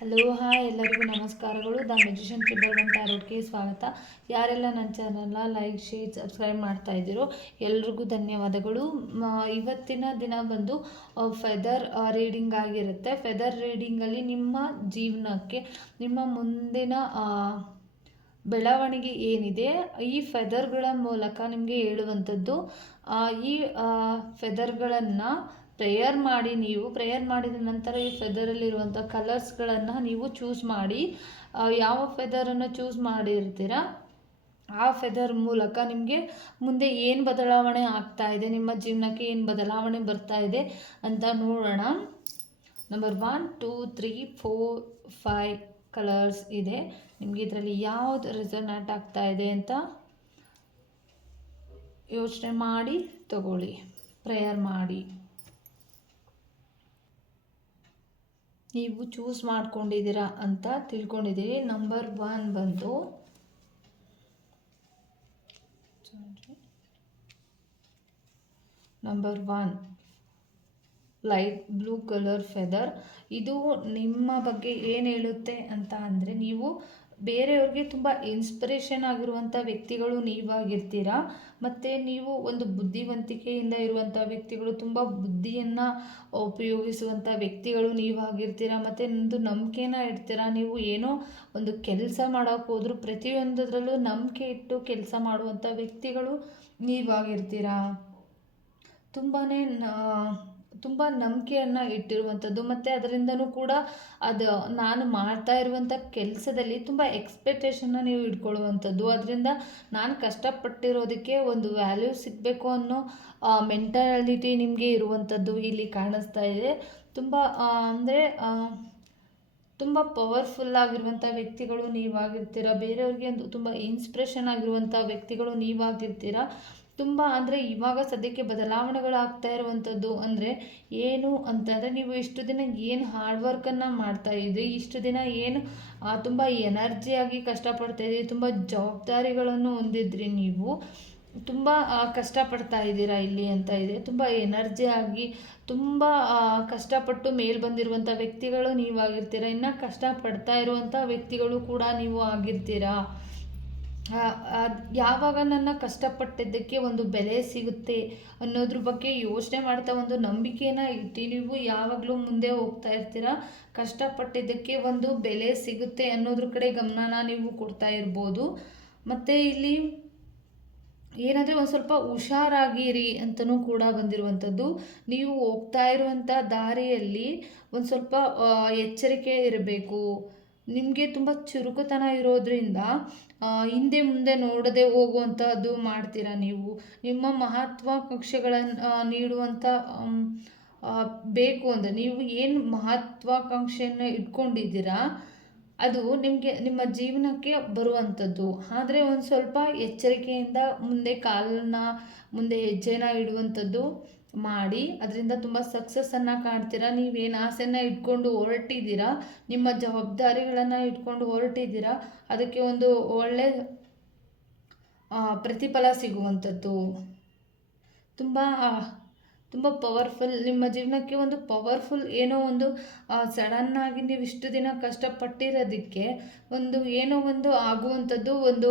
Hello, hi ಎಲ್ಲರಿಗೂ ನಮಸ್ಕಾರಗಳು. The magician triple one ಟ್ಯಾರೋಟ್ಗೆ ಸ್ವಾಗತ. ಯಾರೆಲ್ಲ ನನ್ನ ಚಾನಲ್ನ ಲೈಕ್, ಶೇರ್, ಸಬ್ಸ್ಕ್ರೈಬ್ ಮಾಡ್ತಾ ಇದ್ದೀರೋ, ಎಲ್ರಿಗೂ ಧನ್ಯವಾದಗಳು. ಇವತ್ತಿನ ದಿನ ಬಂದು ಫೆದರ್ ರೀಡಿಂಗ್ ಆಗಿರುತ್ತೆ. ಫೆದರ್ ರೀಡಿಂಗಲ್ಲಿ ನಿಮ್ಮ ಜೀವನಕ್ಕೆ, ನಿಮ್ಮ ಮುಂದಿನ ಬೆಳವಣಿಗೆ ಏನಿದೆ, ಈ ಫೆದರ್ಗಳ ಮೂಲಕ ನಿಮಗೆ ಹೇಳುವಂಥದ್ದು. ಈ ಫೆದರ್ಗಳನ್ನು ಪ್ರೇಯರ್ ಮಾಡಿ, ನೀವು ಪ್ರೇಯರ್ ಮಾಡಿದ ನಂತರ ಈ ಫೆದರಲ್ಲಿರುವಂಥ ಕಲರ್ಸ್ಗಳನ್ನು ನೀವು ಚೂಸ್ ಮಾಡಿ ಯಾವ ಫೆದರನ್ನು ಚೂಸ್ ಮಾಡಿರ್ತೀರ, ಆ ಫೆದರ್ ಮೂಲಕ ನಿಮಗೆ ಮುಂದೆ ಏನು ಬದಲಾವಣೆ ಆಗ್ತಾ ಇದೆ, ನಿಮ್ಮ ಜೀವನಕ್ಕೆ ಏನು ಬದಲಾವಣೆ ಬರ್ತಾ ಇದೆ ಅಂತ ನೋಡೋಣ. Number one two three four five colours ಇದೆ. ನಿಮಗೆ ಇದರಲ್ಲಿ ಯಾವ್ದು ರೆಸನೇಟ್ ಆಗ್ತಾ ಇದೆ ಅಂತ ಯೋಚನೆ ಮಾಡಿ, ತಗೊಳ್ಳಿ. ಪ್ರೇಯರ್ ಮಾಡಿ. ನೀವು ಚೂಸ್ ಮಾಡ್ಕೊಂಡಿದ್ದೀರಾ ಅಂತ ತಿಳ್ಕೊಂಡಿದ್ದೀರಿ. ನಂಬರ್ ಒನ್ ಬಂದು number one light blue colour feather ಇದು ನಿಮ್ಮ ಬಗ್ಗೆ ಏನು ಹೇಳುತ್ತೆ ಅಂತ ಅಂದರೆ ನೀವು ಬೇರೆಯವ್ರಿಗೆ ತುಂಬ ಇನ್ಸ್ಪಿರೇಷನ್ ಆಗಿರುವಂಥ ವ್ಯಕ್ತಿಗಳು ನೀವಾಗಿರ್ತೀರಾ? ಮತ್ತು ನೀವು ಒಂದು ಬುದ್ಧಿವಂತಿಕೆಯಿಂದ ಇರುವಂಥ ವ್ಯಕ್ತಿಗಳು, ತುಂಬ ಬುದ್ಧಿಯನ್ನು ಉಪಯೋಗಿಸುವಂಥ ವ್ಯಕ್ತಿಗಳು ನೀವಾಗಿರ್ತೀರಾ? ಮತ್ತು ನಿಮ್ಮದು ನಂಬಿಕೆನ ಇಡ್ತೀರಾ? ನೀವು ಏನೋ ಒಂದು ಕೆಲಸ ಮಾಡೋಕೆ ಹೋದರೂ ಪ್ರತಿಯೊಂದರಲ್ಲೂ ನಂಬಿಕೆ ಇಟ್ಟು ಕೆಲಸ ಮಾಡುವಂಥ ವ್ಯಕ್ತಿಗಳು ನೀವಾಗಿರ್ತೀರಾ? ತುಂಬಾ ತುಂಬ ನಂಬಿಕೆಯನ್ನು ಇಟ್ಟಿರುವಂಥದ್ದು ಮತ್ತು ಅದರಿಂದನೂ ಕೂಡ ಅದು ನಾನು ಮಾಡ್ತಾ ಇರುವಂಥ ಕೆಲಸದಲ್ಲಿ ತುಂಬ ಎಕ್ಸ್ಪೆಕ್ಟೇಷನ್ನ ನೀವು ಇಟ್ಕೊಳ್ಳುವಂಥದ್ದು. ಅದರಿಂದ ನಾನು ಕಷ್ಟಪಟ್ಟಿರೋದಕ್ಕೆ ಒಂದು ವ್ಯಾಲ್ಯೂ ಸಿಗಬೇಕು ಅನ್ನೋ ಮೆಂಟಾಲಿಟಿ ನಿಮಗೆ ಇರುವಂಥದ್ದು ಇಲ್ಲಿ ಕಾಣಿಸ್ತಾ ಇದೆ. ತುಂಬ ಅಂದರೆ ತುಂಬ ಪವರ್ಫುಲ್ ಆಗಿರುವಂಥ ವ್ಯಕ್ತಿಗಳು ನೀವಾಗಿರ್ತೀರ? ಬೇರೆಯವ್ರಿಗೆ ಒಂದು ತುಂಬ ಇನ್ಸ್ಪಿರೇಷನ್ ಆಗಿರುವಂಥ ವ್ಯಕ್ತಿಗಳು ನೀವಾಗಿರ್ತೀರ? ತುಂಬ ಅಂದರೆ ಇವಾಗ ಸದ್ಯಕ್ಕೆ ಬದಲಾವಣೆಗಳಾಗ್ತಾ ಇರುವಂಥದ್ದು ಅಂದರೆ ಏನು ಅಂತಂದರೆ ನೀವು ಇಷ್ಟು ದಿನ ಏನು ಹಾರ್ಡ್ ವರ್ಕನ್ನು ಮಾಡ್ತಾ ಇದ್ರಿ, ಇಷ್ಟು ದಿನ ಏನು ತುಂಬ ಎನರ್ಜಿಯಾಗಿ ಕಷ್ಟಪಡ್ತಾ ಇದ್ದೀರಿ ತುಂಬ ಜವಾಬ್ದಾರಿಗಳನ್ನು ಹೊಂದಿದ್ರಿ ನೀವು, ತುಂಬ ಕಷ್ಟಪಡ್ತಾ ಇದ್ದೀರಾ ಇಲ್ಲಿ ಅಂತ ಇದೆ. ತುಂಬ ಎನರ್ಜಿಯಾಗಿ ತುಂಬ ಕಷ್ಟಪಟ್ಟು ಮೇಲೆ ಬಂದಿರುವಂಥ ವ್ಯಕ್ತಿಗಳು ನೀವಾಗಿರ್ತೀರ ಇನ್ನು ಕಷ್ಟಪಡ್ತಾ ಇರುವಂಥ ವ್ಯಕ್ತಿಗಳು ಕೂಡ ನೀವು ಆಗಿರ್ತೀರಾ? ಯಾವಾಗ ನನ್ನ ಕಷ್ಟಪಟ್ಟಿದ್ದಕ್ಕೆ ಒಂದು ಬೆಲೆ ಸಿಗುತ್ತೆ ಅನ್ನೋದ್ರ ಬಗ್ಗೆ ಯೋಚನೆ ಮಾಡ್ತಾ ಒಂದು ನಂಬಿಕೆನ ಇಟ್ಟು ನೀವು ಯಾವಾಗಲೂ ಮುಂದೆ ಹೋಗ್ತಾ ಇರ್ತೀರ? ಕಷ್ಟಪಟ್ಟಿದ್ದಕ್ಕೆ ಒಂದು ಬೆಲೆ ಸಿಗುತ್ತೆ ಅನ್ನೋದ್ರ ಕಡೆ ಗಮನನ ನೀವು ಕೊಡ್ತಾ ಇರ್ಬೋದು. ಮತ್ತು ಇಲ್ಲಿ ಏನಂದರೆ ಒಂದು ಸ್ವಲ್ಪ ಹುಷಾರಾಗಿರಿ ಅಂತಲೂ ಕೂಡ ಬಂದಿರುವಂಥದ್ದು. ನೀವು ಹೋಗ್ತಾ ಇರುವಂಥ ದಾರಿಯಲ್ಲಿ ಒಂದು ಸ್ವಲ್ಪ ಎಚ್ಚರಿಕೆ ಇರಬೇಕು. ನಿಮಗೆ ತುಂಬ ಚುರುಕುತನ ಇರೋದ್ರಿಂದ ಹಿಂದೆ ಮುಂದೆ ನೋಡದೆ ಹೋಗುವಂಥದ್ದು ಮಾಡ್ತೀರಾ ನೀವು? ನಿಮ್ಮ ಮಹತ್ವಾಕಾಂಕ್ಷೆಗಳನ್ನು ನೀಡುವಂಥ ಬೇಕು ಅಂದರೆ ನೀವು ಏನು ಮಹತ್ವಾಕಾಂಕ್ಷೆಯನ್ನು ಇಟ್ಕೊಂಡಿದ್ದೀರಾ, ಅದು ನಿಮಗೆ, ನಿಮ್ಮ ಜೀವನಕ್ಕೆ ಬರುವಂಥದ್ದು ಆದರೆ ಒಂದು ಸ್ವಲ್ಪ ಎಚ್ಚರಿಕೆಯಿಂದ ಮುಂದೆ ಕಾಲನ್ನ ಮುಂದೆ ಹೆಜ್ಜೆನ ಇಡುವಂಥದ್ದು ಮಾಡಿ ಅದರಿಂದ ತುಂಬ ಸಕ್ಸಸ್ಸನ್ನು ಕಾಣ್ತೀರಾ? ನೀವೇನು ಆಸೆನ ಇಟ್ಕೊಂಡು ಹೊರಟಿದ್ದೀರಾ? ನಿಮ್ಮ ಜವಾಬ್ದಾರಿಗಳನ್ನು ಇಟ್ಕೊಂಡು ಹೊರಟಿದ್ದೀರಾ? ಅದಕ್ಕೆ ಒಂದು ಒಳ್ಳೆ ಪ್ರತಿಫಲ ಸಿಗುವಂಥದ್ದು. ತುಂಬ ತುಂಬ ಪವರ್ಫುಲ್ ನಿಮ್ಮ ಜೀವನಕ್ಕೆ ಒಂದು ಪವರ್ಫುಲ್ ಏನೋ ಒಂದು ಸಡನ್ನಾಗಿ ನೀವು ಇಷ್ಟು ದಿನ ಕಷ್ಟಪಟ್ಟಿರೋದಕ್ಕೆ ಒಂದು ಏನೋ ಒಂದು ಆಗುವಂಥದ್ದು, ಒಂದು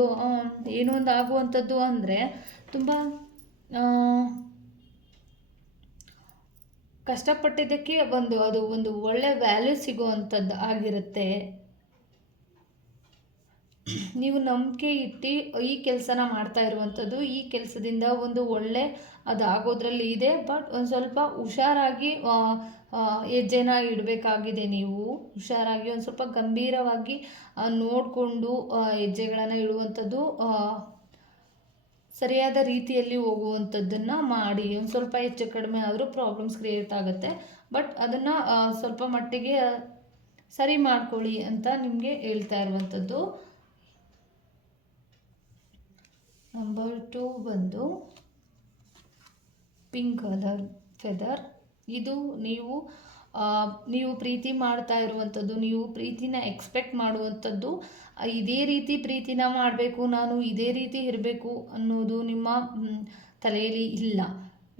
ಏನೋ ಒಂದು ಆಗುವಂಥದ್ದು ಅಂದರೆ ತುಂಬ ಕಷ್ಟಪಟ್ಟಿದ್ದಕ್ಕೆ ಒಂದು, ಅದು ಒಂದು ಒಳ್ಳೆ ವ್ಯಾಲ್ಯೂ ಸಿಗುವಂಥದ್ದು ಆಗಿರುತ್ತೆ. ನೀವು ನಂಬಿಕೆ ಇಟ್ಟು ಈ ಕೆಲಸನ ಮಾಡ್ತಾ ಇರುವಂಥದ್ದು ಈ ಕೆಲಸದಿಂದ ಒಂದು ಒಳ್ಳೆ ಅದು ಆಗೋದ್ರಲ್ಲಿ ಇದೆ ಬಟ್ ಒಂದು ಸ್ವಲ್ಪ ಹುಷಾರಾಗಿ ಹೆಜ್ಜೆನ ಇಡಬೇಕಾಗಿದೆ ನೀವು. ಹುಷಾರಾಗಿ ಒಂದು ಸ್ವಲ್ಪ ಗಂಭೀರವಾಗಿ ನೋಡಿಕೊಂಡು ಹೆಜ್ಜೆಗಳನ್ನು ಇಡುವಂಥದ್ದು ಸರಿಯಾದ ರೀತಿಯಲ್ಲಿ ಹೋಗುವಂಥದ್ದನ್ನು ಮಾಡಿ. ಒಂದು ಸ್ವಲ್ಪ ಹೆಚ್ಚು ಕಡಿಮೆ ಆದರೂ ಪ್ರಾಬ್ಲಮ್ಸ್ ಕ್ರಿಯೇಟ್ ಆಗುತ್ತೆ. ಬಟ್ ಅದನ್ನು ಸ್ವಲ್ಪ ಮಟ್ಟಿಗೆ ಸರಿ ಮಾಡ್ಕೊಳ್ಳಿ ಅಂತ ನಿಮಗೆ ಹೇಳ್ತಾ ಇರುವಂಥದ್ದು. ನಂಬರ್ ಟೂ ಬಂದು ಪಿಂಕ್ ಕಲರ್ ಫೆದರ್ ಇದು ನೀವು ನೀವು ಪ್ರೀತಿ ಮಾಡ್ತಾ ಇರುವಂಥದ್ದು, ನೀವು ಪ್ರೀತಿನ ಎಕ್ಸ್ಪೆಕ್ಟ್ ಮಾಡುವಂಥದ್ದು ಇದೇ ರೀತಿ ಪ್ರೀತಿನ ಮಾಡಬೇಕು, ನಾನು ಇದೇ ರೀತಿ ಇರಬೇಕು ಅನ್ನೋದು ನಿಮ್ಮ ತಲೆಯಲ್ಲಿ ಇಲ್ಲ.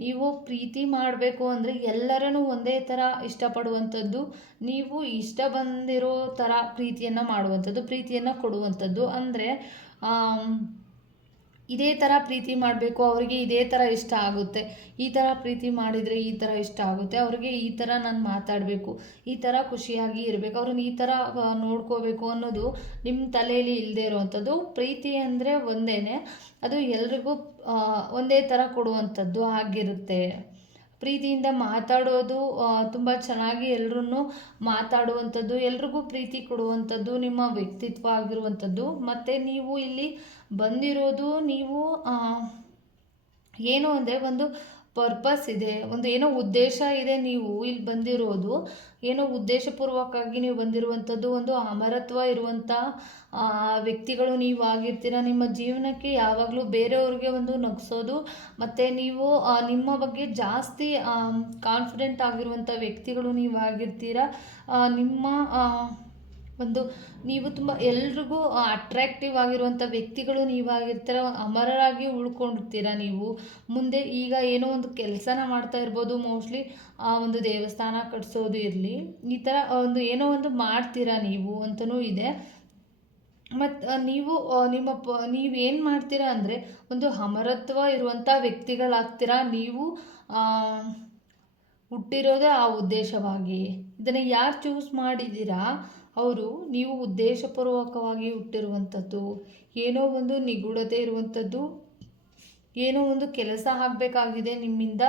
ನೀವು ಪ್ರೀತಿ ಮಾಡಬೇಕು ಅಂದರೆ ಎಲ್ಲರನ್ನೂ ಒಂದೇ ಥರ ಇಷ್ಟಪಡುವಂಥದ್ದು, ನೀವು ಇಷ್ಟ ಬಂದಿರೋ ಥರ ಪ್ರೀತಿಯನ್ನು ಮಾಡುವಂಥದ್ದು, ಪ್ರೀತಿಯನ್ನು ಕೊಡುವಂಥದ್ದು. ಅಂದರೆ ಇದೇ ಥರ ಪ್ರೀತಿ ಮಾಡಬೇಕು, ಅವರಿಗೆ ಇದೇ ಥರ ಇಷ್ಟ ಆಗುತ್ತೆ. ಈ ಥರ ಪ್ರೀತಿ ಮಾಡಿದರೆ ಈ ಥರ ಇಷ್ಟ ಆಗುತ್ತೆ. ಅವ್ರಿಗೆ ಈ ಥರ ನಾನು ಮಾತಾಡಬೇಕು, ಈ ಥರ ಖುಷಿಯಾಗಿ ಇರಬೇಕು, ಅವ್ರನ್ನ ಈ ಥರ ನೋಡ್ಕೋಬೇಕು ಅನ್ನೋದು ನಿಮ್ಮ ತಲೆಯಲ್ಲಿ ಇಲ್ಲದೆ ಇರುವಂಥದ್ದು. ಪ್ರೀತಿ ಅಂದರೆ ಒಂದೇ ಅದು ಎಲ್ರಿಗೂ ಒಂದೇ ಥರ ಕೊಡುವಂಥದ್ದು ಆಗಿರುತ್ತೆ. ಪ್ರೀತಿಯಿಂದ ಮಾತಾಡೋದು ತುಂಬ ಚೆನ್ನಾಗಿ ಎಲ್ಲರೂ ಮಾತಾಡುವಂಥದ್ದು, ಎಲ್ರಿಗೂ ಪ್ರೀತಿ ಕೊಡುವಂಥದ್ದು, ನಿಮ್ಮ ವ್ಯಕ್ತಿತ್ವ ಆಗಿರುವಂಥದ್ದು. ಮತ್ತು ನೀವು ಇಲ್ಲಿ ಬಂದಿರೋದು, ನೀವು ಏನು ಅಂದರೆ ಒಂದು ಪರ್ಪಸ್ ಇದೆ, ಒಂದು ಏನೋ ಉದ್ದೇಶ ಇದೆ ನೀವು ಇಲ್ಲಿ ಬಂದಿರೋದು, ಏನೋ ಉದ್ದೇಶಪೂರ್ವಕವಾಗಿ ನೀವು ಬಂದಿರುವಂಥದ್ದು, ಒಂದು ಅಮರತ್ವ ಇರುವಂಥ ವ್ಯಕ್ತಿಗಳು ನೀವು ಆಗಿರ್ತೀರ, ನಿಮ್ಮ ಜೀವನಕ್ಕೆ ಯಾವಾಗಲೂ ಬೇರೆಯವ್ರಿಗೆ ಒಂದು ನಗಿಸೋದು, ಮತ್ತು ನೀವು ನಿಮ್ಮ ಬಗ್ಗೆ ಜಾಸ್ತಿ ಕಾನ್ಫಿಡೆಂಟ್ ಆಗಿರುವಂಥ ವ್ಯಕ್ತಿಗಳು ನೀವು ಆಗಿರ್ತೀರ ನಿಮ್ಮ ಒಂದು ನೀವು ತುಂಬ ಎಲ್ರಿಗೂ ಅಟ್ರ್ಯಾಕ್ಟಿವ್ ಆಗಿರುವಂಥ ವ್ಯಕ್ತಿಗಳು ನೀವಾಗಿರ್ತೀರ, ಅಮರರಾಗಿ ಉಳ್ಕೊಂಡಿರ್ತೀರ ನೀವು. ಮುಂದೆ ಈಗ ಏನೋ ಒಂದು ಕೆಲಸನ ಮಾಡ್ತಾ ಇರ್ಬೋದು ಮೋಸ್ಟ್ಲಿ ಆ ಒಂದು ದೇವಸ್ಥಾನ ಕಟ್ಸೋದು ಇರಲಿ. ಈ ಥರ ಒಂದು ಏನೋ ಒಂದು ಮಾಡ್ತೀರಾ ನೀವು ಅಂತಲೂ ಇದೆ. ಮತ್ತು ನೀವು ನಿಮ್ಮ ಪ, ನೀವೇನು ಮಾಡ್ತೀರಾ ಅಂದರೆ ಒಂದು ಅಮರತ್ವ ಇರುವಂಥ ವ್ಯಕ್ತಿಗಳಾಗ್ತೀರಾ ನೀವು ಹುಟ್ಟಿರೋದೇ ಆ ಉದ್ದೇಶವಾಗಿ. ಇದನ್ನು ಯಾರು ಚೂಸ್ ಮಾಡಿದ್ದೀರಾ ಅವರು ನೀವು ಉದ್ದೇಶಪೂರ್ವಕವಾಗಿ ಹುಟ್ಟಿರುವಂಥದ್ದು, ಏನೋ ಒಂದು ನಿಗೂಢತೆ ಇರುವಂಥದ್ದು, ಏನೋ ಒಂದು ಕೆಲಸ ಆಗಬೇಕಾಗಿದೆ ನಿಮ್ಮಿಂದ,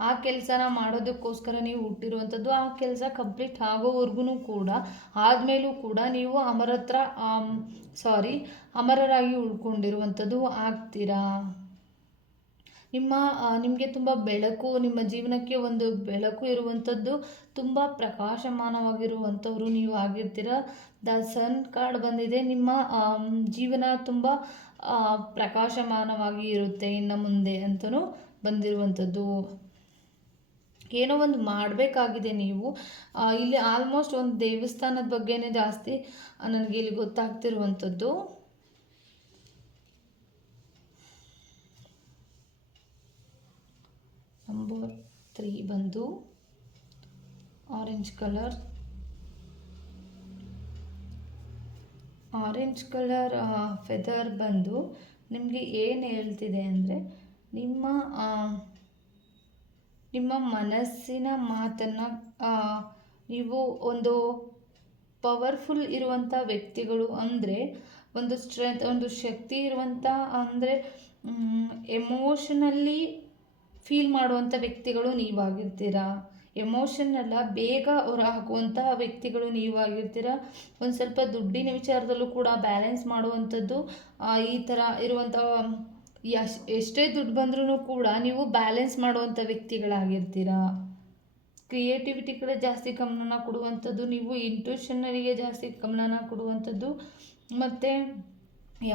ಆ ಕೆಲಸನ ಮಾಡೋದಕ್ಕೋಸ್ಕರ ನೀವು ಹುಟ್ಟಿರುವಂಥದ್ದು, ಆ ಕೆಲಸ ಕಂಪ್ಲೀಟ್ ಆಗೋವರೆಗೂ ಕೂಡ, ಆದಮೇಲೂ ಕೂಡ ನೀವು ಅಮರತ್ರ ಸಾರಿ ಅಮರರಾಗಿ ಉಳ್ಕೊಂಡಿರುವಂಥದ್ದು ಆಗ್ತೀರಾ? ನಿಮ್ಮ ನಿಮಗೆ ತುಂಬ ಬೆಳಕು, ನಿಮ್ಮ ಜೀವನಕ್ಕೆ ಒಂದು ಬೆಳಕು ಇರುವಂಥದ್ದು, ತುಂಬ ಪ್ರಕಾಶಮಾನವಾಗಿರುವಂಥವ್ರು ನೀವು ಆಗಿರ್ತೀರ. ದ ಸನ್ ಕಾರ್ಡ್ ಬಂದಿದೆ. ನಿಮ್ಮ ಜೀವನ ತುಂಬ ಪ್ರಕಾಶಮಾನವಾಗಿ ಇರುತ್ತೆ ಇನ್ನು ಮುಂದೆ ಅಂತಲೂ ಬಂದಿರುವಂಥದ್ದು. ಏನೋ ಒಂದು ಮಾಡಬೇಕಾಗಿದೆ ನೀವು. ಇಲ್ಲಿ ಆಲ್ಮೋಸ್ಟ್ ಒಂದು ದೇವಸ್ಥಾನದ ಬಗ್ಗೆನೇ ಜಾಸ್ತಿ ನನಗೆ ಇಲ್ಲಿ ಗೊತ್ತಾಗ್ತಿರುವಂಥದ್ದು. ನಂಬರ್ ತ್ರೀ ಬಂದು orange colour orange colour feather ಬಂದು ನಿಮಗೆ ಏನು ಹೇಳ್ತಿದೆ ಅಂದರೆ ನಿಮ್ಮ ನಿಮ್ಮ ಮನಸ್ಸಿನ ಮಾತನ್ನು ನೀವು ಒಂದು ಪವರ್ಫುಲ್ ಇರುವಂಥ ವ್ಯಕ್ತಿಗಳು ಅಂದರೆ ಒಂದು ಸ್ಟ್ರೆಂತ್ ಒಂದು ಶಕ್ತಿ ಇರುವಂಥ ಅಂದರೆ ಎಮೋಷನಲ್ಲಿ ಫೀಲ್ ಮಾಡುವಂಥ ವ್ಯಕ್ತಿಗಳು ನೀವಾಗಿರ್ತೀರಾ? ಎಮೋಷನ್ನೆಲ್ಲ ಬೇಗ ಹೊರ ಹಾಕುವಂತಹ ವ್ಯಕ್ತಿಗಳು ನೀವಾಗಿರ್ತೀರ? ಒಂದು ಸ್ವಲ್ಪ ದುಡ್ಡಿನ ವಿಚಾರದಲ್ಲೂ ಕೂಡ ಬ್ಯಾಲೆನ್ಸ್ ಮಾಡುವಂಥದ್ದು ಈ ಥರ ಇರುವಂಥ, ಯಶ್, ಎಷ್ಟೇ ದುಡ್ಡು ಬಂದ್ರೂ ಕೂಡ ನೀವು ಬ್ಯಾಲೆನ್ಸ್ ಮಾಡುವಂಥ ವ್ಯಕ್ತಿಗಳಾಗಿರ್ತೀರ? ಕ್ರಿಯೇಟಿವಿಟಿ ಕಡೆ ಜಾಸ್ತಿ ಗಮನನ ಕೊಡುವಂಥದ್ದು, ನೀವು ಇಂಟ್ಯೂಷನರಿಗೆ ಜಾಸ್ತಿ ಗಮನನ ಕೊಡುವಂಥದ್ದು, ಮತ್ತು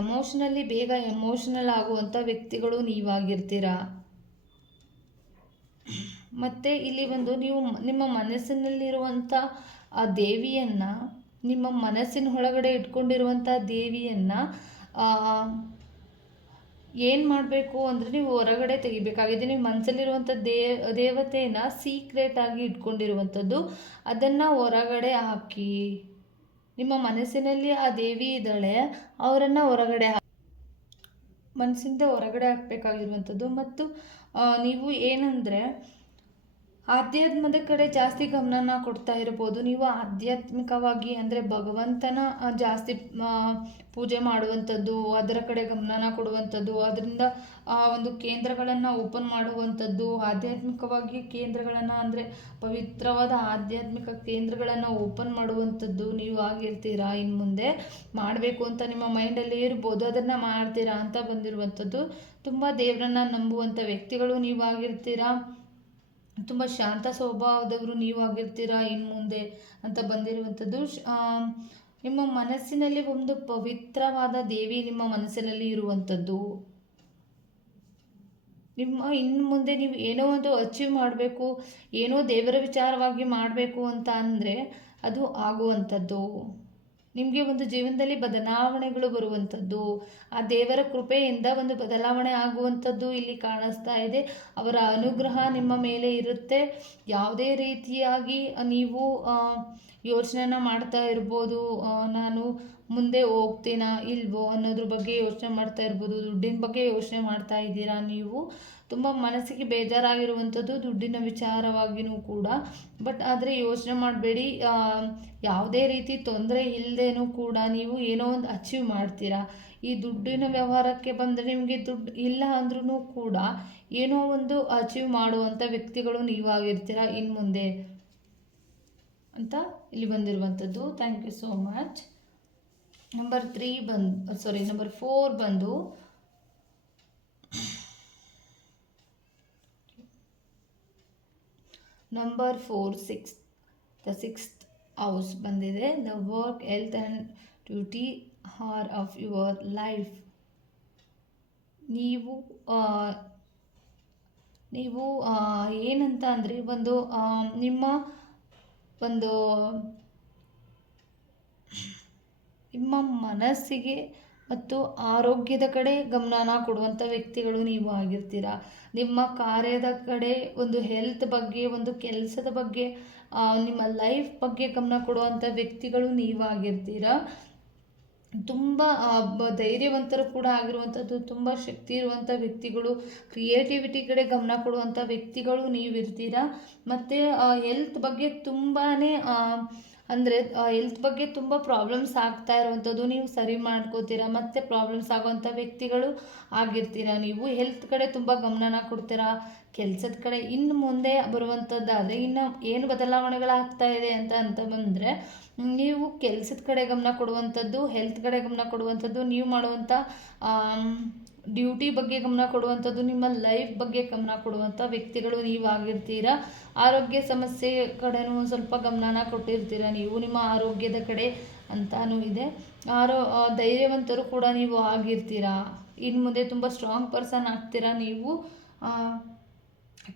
ಎಮೋಷ್ನಲ್ಲಿ ಬೇಗ ಎಮೋಷ್ನಲ್ ಆಗುವಂಥ ವ್ಯಕ್ತಿಗಳು ನೀವಾಗಿರ್ತೀರ? ಮತ್ತು ಇಲ್ಲಿ ಬಂದು ನೀವು ನಿಮ್ಮ ಮನಸ್ಸಿನಲ್ಲಿರುವಂಥ ಆ ದೇವಿಯನ್ನು, ನಿಮ್ಮ ಮನಸ್ಸಿನ ಒಳಗಡೆ ಇಟ್ಕೊಂಡಿರುವಂಥ ದೇವಿಯನ್ನು ಏನು ಮಾಡಬೇಕು ಅಂದರೆ ನೀವು ಹೊರಗಡೆ ತೆಗಿಬೇಕಾಗಿದೆ. ನಿಮ್ಮ ಮನಸ್ಸಲ್ಲಿರುವಂಥ ದೇ, ದೇವತೆಯನ್ನು ಸೀಕ್ರೆಟಾಗಿ ಇಟ್ಕೊಂಡಿರುವಂಥದ್ದು, ಅದನ್ನು ಹೊರಗಡೆ ಹಾಕಿ. ನಿಮ್ಮ ಮನಸ್ಸಿನಲ್ಲಿ ಆ ದೇವಿ ಇದ್ದಾಳೆ, ಅವರನ್ನು ಹೊರಗಡೆ ಹಾಕಿ. ಮನಸ್ಸಿಂದ ಹೊರಗಡೆ ಹಾಕಬೇಕಾಗಿರುವಂಥದ್ದು. ಮತ್ತು ನೀವು ಏನಂದರೆ ಆಧ್ಯಾತ್ಮದ ಕಡೆ ಜಾಸ್ತಿ ಗಮನನ ಕೊಡ್ತಾ ಇರ್ಬೋದು. ನೀವು ಆಧ್ಯಾತ್ಮಿಕವಾಗಿ ಅಂದರೆ ಭಗವಂತನ ಜಾಸ್ತಿ ಪೂಜೆ ಮಾಡುವಂಥದ್ದು, ಅದರ ಕಡೆ ಗಮನನ ಕೊಡುವಂಥದ್ದು, ಅದರಿಂದ ಒಂದು ಕೇಂದ್ರಗಳನ್ನು ಓಪನ್ ಮಾಡುವಂಥದ್ದು, ಆಧ್ಯಾತ್ಮಿಕವಾಗಿ ಕೇಂದ್ರಗಳನ್ನು ಅಂದರೆ ಪವಿತ್ರವಾದ ಆಧ್ಯಾತ್ಮಿಕ ಕೇಂದ್ರಗಳನ್ನು ಓಪನ್ ಮಾಡುವಂಥದ್ದು ನೀವು ಆಗಿರ್ತೀರಾ ಇನ್ನು ಮುಂದೆ ಮಾಡಬೇಕು ಅಂತ ನಿಮ್ಮ ಮೈಂಡಲ್ಲಿ ಇರ್ಬೋದು, ಅದನ್ನು ಮಾಡ್ತೀರಾ ಅಂತ ಬಂದಿರುವಂಥದ್ದು. ತುಂಬ ದೇವರನ್ನ ನಂಬುವಂಥ ವ್ಯಕ್ತಿಗಳು ನೀವು ಆಗಿರ್ತೀರಾ? ತುಂಬ ಶಾಂತ ಸ್ವಭಾವದವರು ನೀವು ಆಗಿರ್ತೀರಾ ಇನ್ನು ಮುಂದೆ ಅಂತ ಬಂದಿರುವಂಥದ್ದು. ನಿಮ್ಮ ಮನಸ್ಸಿನಲ್ಲಿ ಒಂದು ಪವಿತ್ರವಾದ ದೇವಿ ನಿಮ್ಮ ಮನಸ್ಸಿನಲ್ಲಿ ಇರುವಂಥದ್ದು. ನಿಮ್ಮ ಇನ್ನು ಮುಂದೆ ನೀವು ಏನೋ ಒಂದು ಅಚೀವ್ ಮಾಡಬೇಕು, ಏನೋ ದೇವರ ವಿಚಾರವಾಗಿ ಮಾಡಬೇಕು ಅಂತ ಅಂದರೆ ಅದು ಆಗುವಂಥದ್ದು. ನಿಮಗೆ ಒಂದು ಜೀವನದಲ್ಲಿ ಬದಲಾವಣೆಗಳು ಬರುವಂಥದ್ದು, ಆ ದೇವರ ಕೃಪೆಯಿಂದ ಒಂದು ಬದಲಾವಣೆ ಆಗುವಂಥದ್ದು ಇಲ್ಲಿ ಕಾಣಿಸ್ತಾ ಇದೆ. ಅವರ ಅನುಗ್ರಹ ನಿಮ್ಮ ಮೇಲೆ ಇರುತ್ತೆ. ಯಾವುದೇ ರೀತಿಯಾಗಿ ನೀವು ಯೋಚನೆನ ಮಾಡ್ತಾ ಇರ್ಬೋದು. ನಾನು ಮುಂದೆ ಹೋಗ್ತೀನಾ ಇಲ್ವೋ ಅನ್ನೋದ್ರ ಬಗ್ಗೆ ಯೋಚನೆ ಮಾಡ್ತಾ ಇರ್ಬೋದು. ದುಡ್ಡಿನ ಬಗ್ಗೆ ಯೋಚನೆ ಮಾಡ್ತಾ ಇದ್ದೀರಾ ನೀವು? ತುಂಬ ಮನಸ್ಸಿಗೆ ಬೇಜಾರಾಗಿರುವಂಥದ್ದು ದುಡ್ಡಿನ ವಿಚಾರವಾಗಿಯೂ ಕೂಡ. ಬಟ್ ಆದರೆ ಯೋಚನೆ ಮಾಡಬೇಡಿ. ಯಾವುದೇ ರೀತಿ ತೊಂದರೆ ಇಲ್ಲದೇನೂ ಕೂಡ ನೀವು ಏನೋ ಒಂದು ಅಚೀವ್ ಮಾಡ್ತೀರಾ. ಈ ದುಡ್ಡಿನ ವ್ಯವಹಾರಕ್ಕೆ ಬಂದರೆ ನಿಮಗೆ ದುಡ್ಡು ಇಲ್ಲ ಅಂದ್ರೂ ಕೂಡ ಏನೋ ಒಂದು ಅಚೀವ್ ಮಾಡುವಂಥ ವ್ಯಕ್ತಿಗಳು ನೀವಾಗಿರ್ತೀರಾ ಇನ್ನು ಮುಂದೆ ಅಂತ ಇಲ್ಲಿ ಬಂದಿರುವಂಥದ್ದು. Thank you so much. Number three ಬಂದು ಸಾರಿ ನಂಬರ್ ಫೋರ್ ಬಂದು number four six the sixth house ಬಂದಿದೆ. The work health and duty hour of your life ನೀವು ನೀವು ಏನಂತ ಅಂದರೆ ಒಂದು ನಿಮ್ಮ ಒಂದು ನಿಮ್ಮ ಮನಸ್ಸಿಗೆ ಮತ್ತು ಆರೋಗ್ಯದ ಕಡೆ ಗಮನನ ಕೊಡುವಂಥ ವ್ಯಕ್ತಿಗಳು ನೀವು ಆಗಿರ್ತೀರಾ. ನಿಮ್ಮ ಕಾರ್ಯದ ಕಡೆ ಒಂದು ಹೆಲ್ತ್ ಬಗ್ಗೆ ಒಂದು ಕೆಲಸದ ಬಗ್ಗೆ ನಿಮ್ಮ ಲೈಫ್ ಬಗ್ಗೆ ಗಮನ ಕೊಡುವಂಥ ವ್ಯಕ್ತಿಗಳು ನೀವಾಗಿರ್ತೀರಾ ತುಂಬ ಆ, ಬ ಧೈರ್ಯವಂತರು ಕೂಡ ಆಗಿರುವಂಥದ್ದು ತುಂಬ ಶಕ್ತಿ ಇರುವಂಥ ವ್ಯಕ್ತಿಗಳು ಕ್ರಿಯೇಟಿವಿಟಿ ಕಡೆ ಗಮನ ಕೊಡುವಂಥ ವ್ಯಕ್ತಿಗಳು ನೀವಿರ್ತೀರಾ. ಮತ್ತು ಹೆಲ್ತ್ ಬಗ್ಗೆ ತುಂಬಾ ಅಂದರೆ ಹೆಲ್ತ್ ಬಗ್ಗೆ ತುಂಬ ಪ್ರಾಬ್ಲಮ್ಸ್ ಆಗ್ತಾ ಇರುವಂಥದ್ದು ನೀವು ಸರಿ ಮಾಡ್ಕೋತೀರಾ, ಮತ್ತು ಪ್ರಾಬ್ಲಮ್ಸ್ ಆಗೋವಂಥ ವ್ಯಕ್ತಿಗಳು ಆಗಿರ್ತೀರಾ? ನೀವು ಹೆಲ್ತ್ ಕಡೆ ತುಂಬ ಗಮನನ ಕೊಡ್ತೀರಾ? ಕೆಲಸದ ಕಡೆ ಇನ್ನು ಮುಂದೆ ಬರುವಂಥದ್ದಾದರೆ ಇನ್ನು ಏನು ಬದಲಾವಣೆಗಳಾಗ್ತಾ ಇದೆ ಅಂತ ಅಂತ ಬಂದರೆ ನೀವು ಕೆಲಸದ ಕಡೆ ಗಮನ ಕೊಡುವಂಥದ್ದು ಹೆಲ್ತ್ ಕಡೆ ಗಮನ ಕೊಡುವಂಥದ್ದು, ನೀವು ಮಾಡುವಂಥ ಡ್ಯೂಟಿ ಬಗ್ಗೆ ಗಮನ ಕೊಡುವಂಥದ್ದು, ನಿಮ್ಮ ಲೈಫ್ ಬಗ್ಗೆ ಗಮನ ಕೊಡುವಂಥ ವ್ಯಕ್ತಿಗಳು ನೀವು ಆಗಿರ್ತೀರಾ ಆರೋಗ್ಯ ಸಮಸ್ಯೆ ಕಡೆನೂ ಸ್ವಲ್ಪ ಗಮನನ ಕೊಟ್ಟಿರ್ತೀರ ನೀವು, ನಿಮ್ಮ ಆರೋಗ್ಯದ ಕಡೆ ಅಂತಾನೂ ಇದೆ. ಆರೋ ಧೈರ್ಯವಂತರು ಕೂಡ ನೀವು ಆಗಿರ್ತೀರಾ. ಇನ್ನು ಮುಂದೆ ತುಂಬ ಸ್ಟ್ರಾಂಗ್ ಪರ್ಸನ್ ಆಗ್ತೀರಾ ನೀವು.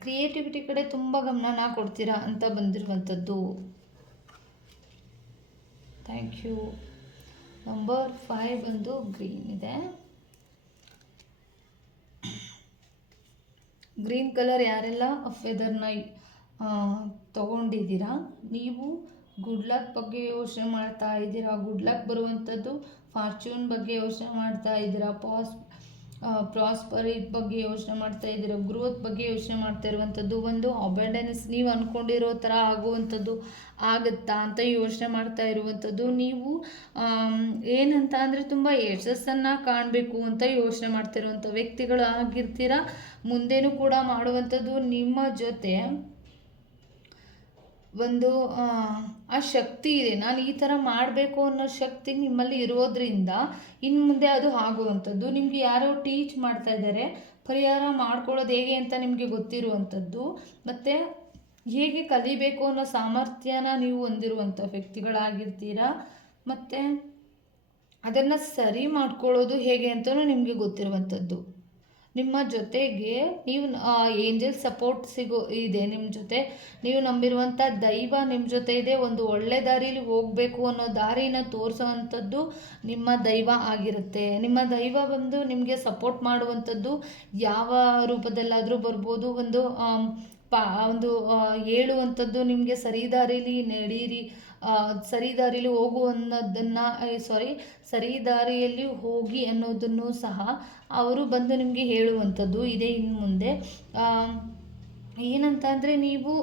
ಕ್ರಿಯೇಟಿವಿಟಿ ಕಡೆ ತುಂಬ ಗಮನನ ಕೊಡ್ತೀರಾ ಅಂತ ಬಂದಿರುವಂಥದ್ದು. ಥ್ಯಾಂಕ್ ಯು ನಂಬರ್ ಫೈವ್ ಬಂದು ಗ್ರೀನ್ ಇದೆ. ಗ್ರೀನ್ ಕಲರ್ ಯಾರೆಲ್ಲ ಫೆದರ್ನ ತೊಗೊಂಡಿದ್ದೀರಾ? ನೀವು ಗುಡ್ ಲಕ್ ಬಗ್ಗೆ ಯೋಚನೆ ಮಾಡ್ತಾ ಇದ್ದೀರಾ? ಗುಡ್ ಲಕ್ ಬರುವಂಥದ್ದು ಫಾರ್ಚೂನ್ ಬಗ್ಗೆ ಯೋಚನೆ ಮಾಡ್ತಾ ಇದ್ದೀರಾ? ಪಾಸ್ ಪ್ರಾಸ್ಪರಿ ಬಗ್ಗೆ ಯೋಚನೆ ಮಾಡ್ತಾ ಇದ್ದೀರಾ? ಗ್ರೋತ್ ಬಗ್ಗೆ ಯೋಚನೆ ಮಾಡ್ತಾ ಇರುವಂಥದ್ದು ಒಂದು ಅಬೆಂಡೆನ್ಸ್ ನೀವು ಅಂದ್ಕೊಂಡಿರೋ ಥರ ಆಗುವಂಥದ್ದು ಆಗುತ್ತಾ ಅಂತ ಯೋಚನೆ ಮಾಡ್ತಾ ಇರುವಂಥದ್ದು. ನೀವು ಏನಂತ ಅಂದರೆ ತುಂಬ ಯಶಸ್ಸನ್ನು ಕಾಣಬೇಕು ಅಂತ ಯೋಚನೆ ಮಾಡ್ತಾ ಇರುವಂಥ ವ್ಯಕ್ತಿಗಳು ಆಗಿರ್ತೀರಾ? ಮುಂದೇನೂ ಕೂಡ ಮಾಡುವಂಥದ್ದು ನಿಮ್ಮ ಜೊತೆ. ಒಂದು ಆ, ಶಕ್ತಿ ಇದೆ. ನಾನು ಈ ಥರ ಮಾಡಬೇಕು ಅನ್ನೋ ಶಕ್ತಿ ನಿಮ್ಮಲ್ಲಿ ಇರೋದ್ರಿಂದ ಇನ್ನು ಮುಂದೆ ಅದು ಆಗುವಂಥದ್ದು. ನಿಮಗೆ ಯಾರೋ ಟೀಚ್ ಮಾಡ್ತಾ ಇದ್ದಾರೆ. ಪರಿಹಾರ ಮಾಡ್ಕೊಳ್ಳೋದು ಹೇಗೆ ಅಂತ ನಿಮಗೆ ಗೊತ್ತಿರುವಂಥದ್ದು. ಮತ್ತು ಹೇಗೆ ಕಲಿಬೇಕು ಅನ್ನೋ ಸಾಮರ್ಥ್ಯನ ನೀವು ಹೊಂದಿರುವಂಥ ವ್ಯಕ್ತಿಗಳಾಗಿರ್ತೀರಾ. ಮತ್ತು ಅದನ್ನು ಸರಿ ಮಾಡ್ಕೊಳ್ಳೋದು ಹೇಗೆ ಅಂತಲೂ ನಿಮಗೆ ಗೊತ್ತಿರುವಂಥದ್ದು. ನಿಮ್ಮ ಜೊತೆಗೆ ನೀವು ಏಂಜಲ್ ಸಪೋರ್ಟ್ ಸಿಗೋ, ಇದೆ ನಿಮ್ಮ ಜೊತೆ. ನೀವು ನಂಬಿರುವಂಥ ದೈವ ನಿಮ್ಮ ಜೊತೆ ಇದೆ. ಒಂದು ಒಳ್ಳೆ ದಾರಿಲಿ ಹೋಗಬೇಕು ಅನ್ನೋ ದಾರಿನ ತೋರಿಸೋವಂಥದ್ದು ನಿಮ್ಮ ದೈವ ಆಗಿರುತ್ತೆ. ನಿಮ್ಮ ದೈವ ಬಂದು ನಿಮಗೆ ಸಪೋರ್ಟ್ ಮಾಡುವಂಥದ್ದು ಯಾವ ರೂಪದಲ್ಲಾದರೂ ಬರ್ಬೋದು. ಒಂದು ಪಾ, ಒಂದು ಹೇಳುವಂಥದ್ದು ನಿಮಗೆ ಸರಿ ದಾರಿಲಿ, ನಡೀರಿ ಸರಿ ದಾರಿಲಿ ಹೋಗು ಅನ್ನೋದನ್ನು ಸಾರಿ ಸರಿ ದಾರಿಯಲ್ಲಿ ಹೋಗಿ ಅನ್ನೋದನ್ನು ಸಹ ಅವರು ಬಂದು ನಿಮಗೆ ಹೇಳುವಂಥದ್ದು ಇದೆ ಇನ್ನು ಮುಂದೆ. ಏನಂತ ಅಂದರೆ ನೀವು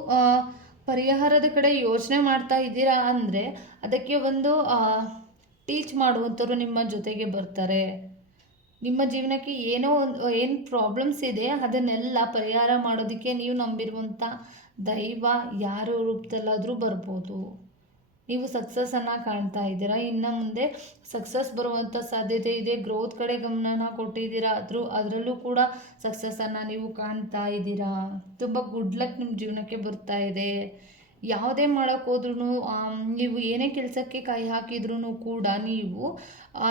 ಪರಿಹಾರದ ಕಡೆ ಯೋಚನೆ ಮಾಡ್ತಾ ಇದ್ದೀರಾ ಅಂದರೆ ಅದಕ್ಕೆ ಒಂದು ಟೀಚ್ ಮಾಡುವಂಥವ್ರು ನಿಮ್ಮ ಜೊತೆಗೆ ಬರ್ತಾರೆ. ನಿಮ್ಮ ಜೀವನಕ್ಕೆ ಏನೋ ಒಂದು, ಏನು ಪ್ರಾಬ್ಲಮ್ಸ್ ಇದೆ ಅದನ್ನೆಲ್ಲ ಪರಿಹಾರ ಮಾಡೋದಕ್ಕೆ ನೀವು ನಂಬಿರುವಂಥ ದೈವ ಯಾರ ರೂಪದಲ್ಲಾದರೂ ಬರ್ಬೋದು. ನೀವು ಸಕ್ಸಸ್ಸನ್ನು ಕಾಣ್ತಾ ಇದ್ದೀರಾ? ಇನ್ನು ಮುಂದೆ ಸಕ್ಸಸ್ ಬರುವಂಥ ಸಾಧ್ಯತೆ ಇದೆ. ಗ್ರೋತ್ ಕಡೆ ಗಮನನ ಕೊಟ್ಟಿದ್ದೀರಾ? ಅದ್ರ ಅದರಲ್ಲೂ ಕೂಡ ಸಕ್ಸಸ್ಸನ್ನು ನೀವು ಕಾಣ್ತಾ ಇದ್ದೀರಾ? ತುಂಬ ಗುಡ್ ಲಕ್ ನಿಮ್ಮ ಜೀವನಕ್ಕೆ ಬರ್ತಾ ಇದೆ. ಯಾವುದೇ ಮಾಡೋಕ್ಕೆ ಹೋದ್ರೂ ನೀವು ಏನೇ ಕೆಲಸಕ್ಕೆ ಕೈ ಹಾಕಿದ್ರೂ ಕೂಡ ನೀವು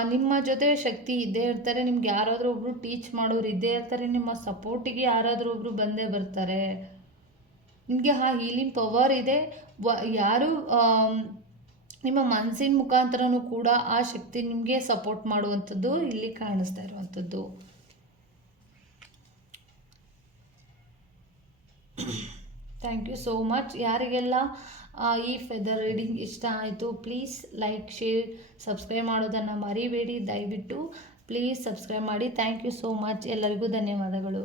ನಿಮ್ಮ ಜೊತೆ ಶಕ್ತಿ ಇದ್ದೇ ಇರ್ತಾರೆ. ನಿಮ್ಗೆ ಯಾರಾದರೂ ಒಬ್ಬರು ಟೀಚ್ ಮಾಡೋರು ಇದ್ದೇ ಇರ್ತಾರೆ. ನಿಮ್ಮ ಸಪೋರ್ಟಿಗೆ ಯಾರಾದರೂ ಒಬ್ಬರು ಬಂದೇ ಬರ್ತಾರೆ. ನಿಮಗೆ ಆ ಹೀಲಿಂಗ್ ಪವರ್ ಇದೆ. ವ, ಯಾರು ನಿಮ್ಮ ಮನಸ್ಸಿನ ಮುಖಾಂತರನೂ ಕೂಡ ಆ ಶಕ್ತಿ ನಿಮಗೆ ಸಪೋರ್ಟ್ ಮಾಡುವಂಥದ್ದು ಇಲ್ಲಿ ಕಾಣಿಸ್ತಾ ಇರುವಂಥದ್ದು. ಥ್ಯಾಂಕ್ ಯು ಸೋ ಮಚ್ ಯಾರಿಗೆಲ್ಲ ಈ ಫೆದರ್ ರೀಡಿಂಗ್ ಇಷ್ಟ ಆಯಿತು ಪ್ಲೀಸ್ ಲೈಕ್ ಶೇರ್ ಸಬ್ಸ್ಕ್ರೈಬ್ ಮಾಡೋದನ್ನು ಮರಿಬೇಡಿ. ದಯವಿಟ್ಟು ಪ್ಲೀಸ್ ಸಬ್ಸ್ಕ್ರೈಬ್ ಮಾಡಿ. ಥ್ಯಾಂಕ್ ಯು ಸೋ ಮಚ್ ಎಲ್ಲರಿಗೂ ಧನ್ಯವಾದಗಳು.